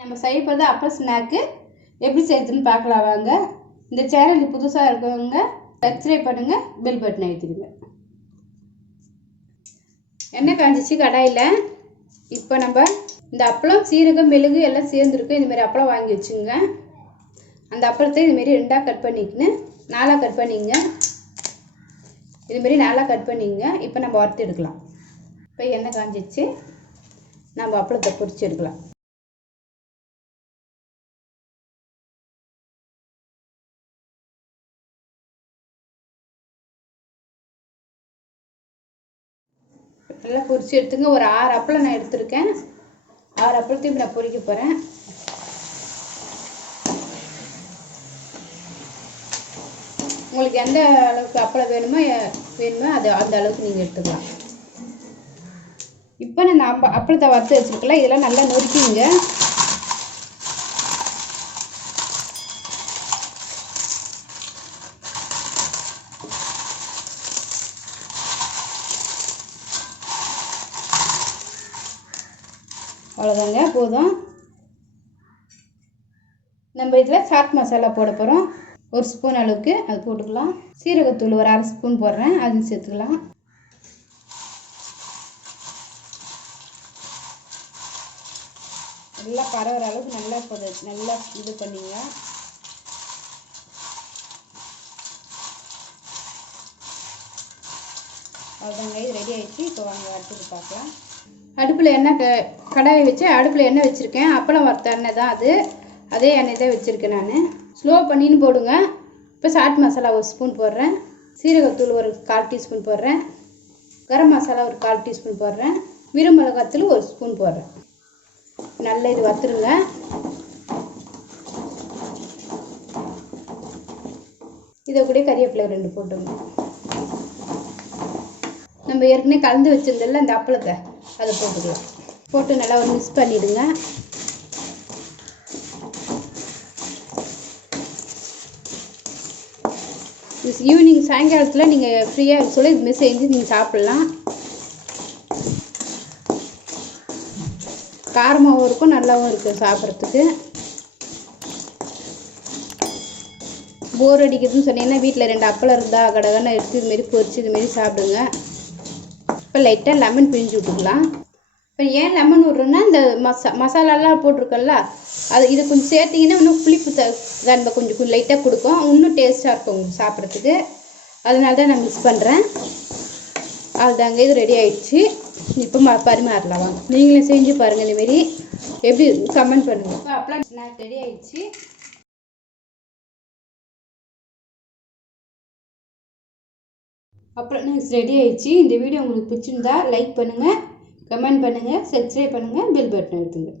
நம்ம செய்ய போகிறது அப்பளம் ஸ்நாக்கு எப்படி செய்யறதுன்னு பார்க்கலாம் வாங்க. இந்த சேனல் புதுசாக இருக்கவங்க சப்ஸ்கிரைப் பண்ணுங்கள், பெல் பட்டன் அழுத்திடுங்க. எண்ணெய் காஞ்சிச்சு கடாயில். இப்போ நம்ம இந்த அப்பளம் சீரகம் மெழுகு எல்லாம் சேர்ந்துருக்கு. இதுமாரி அப்பளம் வாங்கி வச்சுங்க. அந்த அப்பளத்தை இதுமாரி 2ஆக கட் பண்ணிக்கின்னு 4ஆக கட் பண்ணிங்க. இதுமாரி 4ஆக கட் பண்ணிங்க. இப்போ நம்ம வறுத்து எடுக்கலாம். இப்போ எண்ணெய் காஞ்சிச்சு, நம்ம அப்பளத்தை பொரிச்சு எடுக்கலாம். நல்லா பொரிச்சு எடுத்துங்க. ஒரு 6 அப்பளம் நான் எடுத்திருக்கேன். 6 அப்பளத்தையும் நான் பொரிக்க போகிறேன். உங்களுக்கு எந்த அளவுக்கு அப்பளம் வேணுமோ அது அந்த அளவுக்கு நீங்கள் எடுத்துக்கலாம். இப்போ நான் அப்பளத்தை வறுத்து வச்சுருக்கலாம். இதெல்லாம் நல்லா நொறுக்கிங்க. அவ்வளோதாங்க, போதும். நம்ம இதில் சாட் மசாலா போட போகிறோம். 1 ஸ்பூன் அளவுக்கு அது போட்டுக்கலாம். சீரகத்தூள் ஒரு 1/2 ஸ்பூன் போடுறேன், அது சேர்த்துக்கலாம். நல்லா பரவுற அளவுக்கு நல்லா இது பண்ணிங்க. அவ்வளோதாங்க, இது ரெடி ஆகிடுச்சு. இப்போ வாங்க அடுத்தது பார்க்கலாம். அடுப்பில் எண்ணெய் கடாயை வச்சு அடுப்பில் எண்ணெய் வச்சுருக்கேன். அப்பளம் வறுத்த எண்ணெய் தான் அது. அதே எண்ணெய் தான் வச்சுருக்கேன் நான். ஸ்லோ பண்ணின்னு போடுங்க. இப்போ சாட் மசாலா 1 ஸ்பூன் போடுறேன். சீரகத்தூள் ஒரு 1/4 டீஸ்பூன் போடுறேன். கரம் மசாலா ஒரு 1/4 டீஸ்பூன் போடுறேன். மிளகாத்தூள் 1 ஸ்பூன் போடுறேன். நல்லா இது வறுத்துருங்க. இதை கூட கறிவேப்பிலை 2 போட்டுங்க. நம்ம ஏற்கனவே கலந்து வச்சிருந்ததில்ல அந்த அப்பளத்தை அதை போட்டுக்கலாம். போட்டு நல்லா ஒரு மிக்ஸ் பண்ணிவிடுங்க. ஈவினிங் சாயங்காலத்தில் நீங்கள் ஃப்ரீயாக சொல்ல இதுமாரி செஞ்சு நீங்கள் சாப்பிட்லாம். காரமாகவும் இருக்கும், நல்லாவும் இருக்குது சாப்பிட்றதுக்கு. போர் அடிக்கிறதுன்னு சொன்னீங்கன்னா வீட்டில் 2 அப்பளம் இருந்தால் கடகன்னு எடுத்து இதுமாரி பொரிச்சு இதுமாரி சாப்பிடுங்க. இப்போ லைட்டாக லெமன் பிழிஞ்சு விட்டுக்கலாம். இப்போ ஏன் லெமன் விட்றோன்னா இந்த மசாலாலாம் போட்டிருக்கோம்ல, இது கொஞ்சம் சேர்த்திங்கன்னா இன்னும் புளிப்பு தன்மை கொஞ்சம் லைட்டாக கொடுக்கும். இன்னும் டேஸ்ட்டாக இருக்கும் உங்களுக்கு சாப்பிட்றதுக்கு. அதனால தான் நான் மிக்ஸ் பண்ணுறேன். அதுதாங்க, இது ரெடி ஆகிடுச்சு. இப்போ பரிமாறலாம் வாங்க. நீங்களே செஞ்சு பாருங்கள். இதுமாரி எப்படி கமெண்ட் பண்ணுங்கள். இப்போ அப்பளம் ஸ்நாக் ரெடி ஆகிடுச்சு. அப்புறம் ரெடி ஆகிடுச்சு. இந்த வீடியோ உங்களுக்கு பிடிச்சிருந்தா லைக் பண்ணுங்கள், கமெண்ட் பண்ணுங்கள், சப்ஸ்கிரைப் பண்ணுங்கள், பெல் பட்டன் எடுத்துங்க.